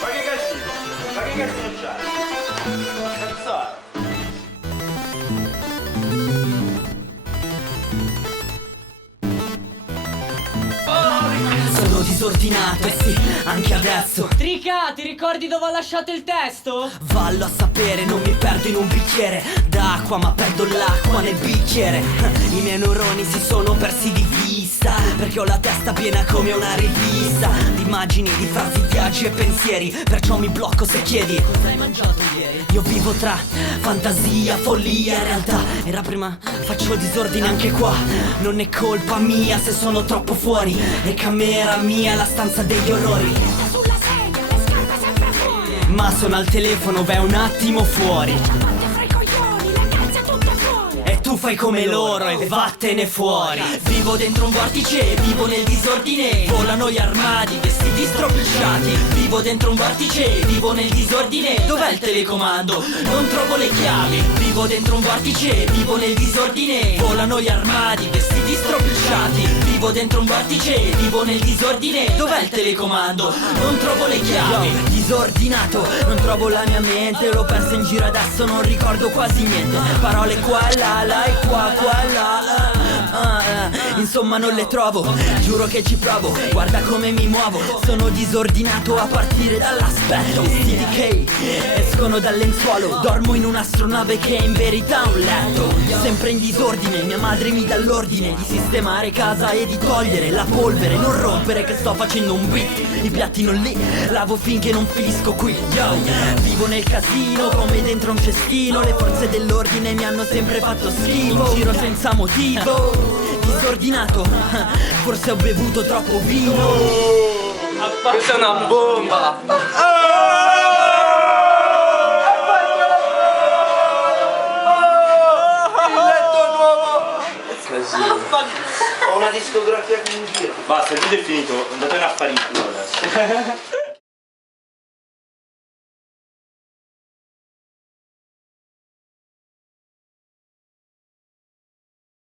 Ma che casino c'hai? Cazzare. Sono disordinato, e sì, anche adesso. Trica, ti ricordi dove ho lasciato il testo? Vallo a sapere, non mi perdo in un bicchiere d'acqua, ma perdo l'acqua nel bicchiere. I miei neuroni si sono persi di vista, perché ho la testa piena come una rivista di immagini, di frasi, viaggi e pensieri. Perciò mi blocco se chiedi cosa hai mangiato ieri. Io vivo tra fantasia, follia e realtà. Era prima, faccio disordine anche qua. Non è colpa mia se sono troppo fuori. È camera mia, la stanza degli orrori. Ma sono al telefono, vai un attimo fuori. E tu fai come loro e vattene fuori. Vivo dentro un vortice, vivo nel disordine. Volano gli armadi, vestiti stropicciati. Vivo dentro un vortice, vivo nel disordine. Dov'è il telecomando? Non trovo le chiavi. Vivo dentro un vortice, vivo nel disordine. Volano gli armadi, vestiti stropicciati. Vivo dentro un vortice, vivo nel disordine. Dov'è il telecomando? Non trovo le chiavi. Disordinato, non trovo la mia mente. L'ho persa in giro adesso, non ricordo quasi niente. Parole qua e là e qua e là. Insomma non le trovo, giuro che ci provo. Guarda come mi muovo, sono disordinato a partire dall'aspetto. Vestiti che escono dal lenzuolo. Dormo in un'astronave che è in verità un letto. Sempre in disordine, mia madre mi dà l'ordine di sistemare casa e di togliere la polvere. Non rompere che sto facendo un beat. I piatti non li lavo finché non finisco qui. Yo, vivo nel casino come dentro un cestino. Le forze dell'ordine mi hanno sempre fatto schifo. Giro senza motivo, disordinato, forse ho bevuto troppo vino. Questa è una bomba. Il letto nuovo. Ho una discografia che mi gira. Basta, il video è finito, andatene a fare in culo adesso.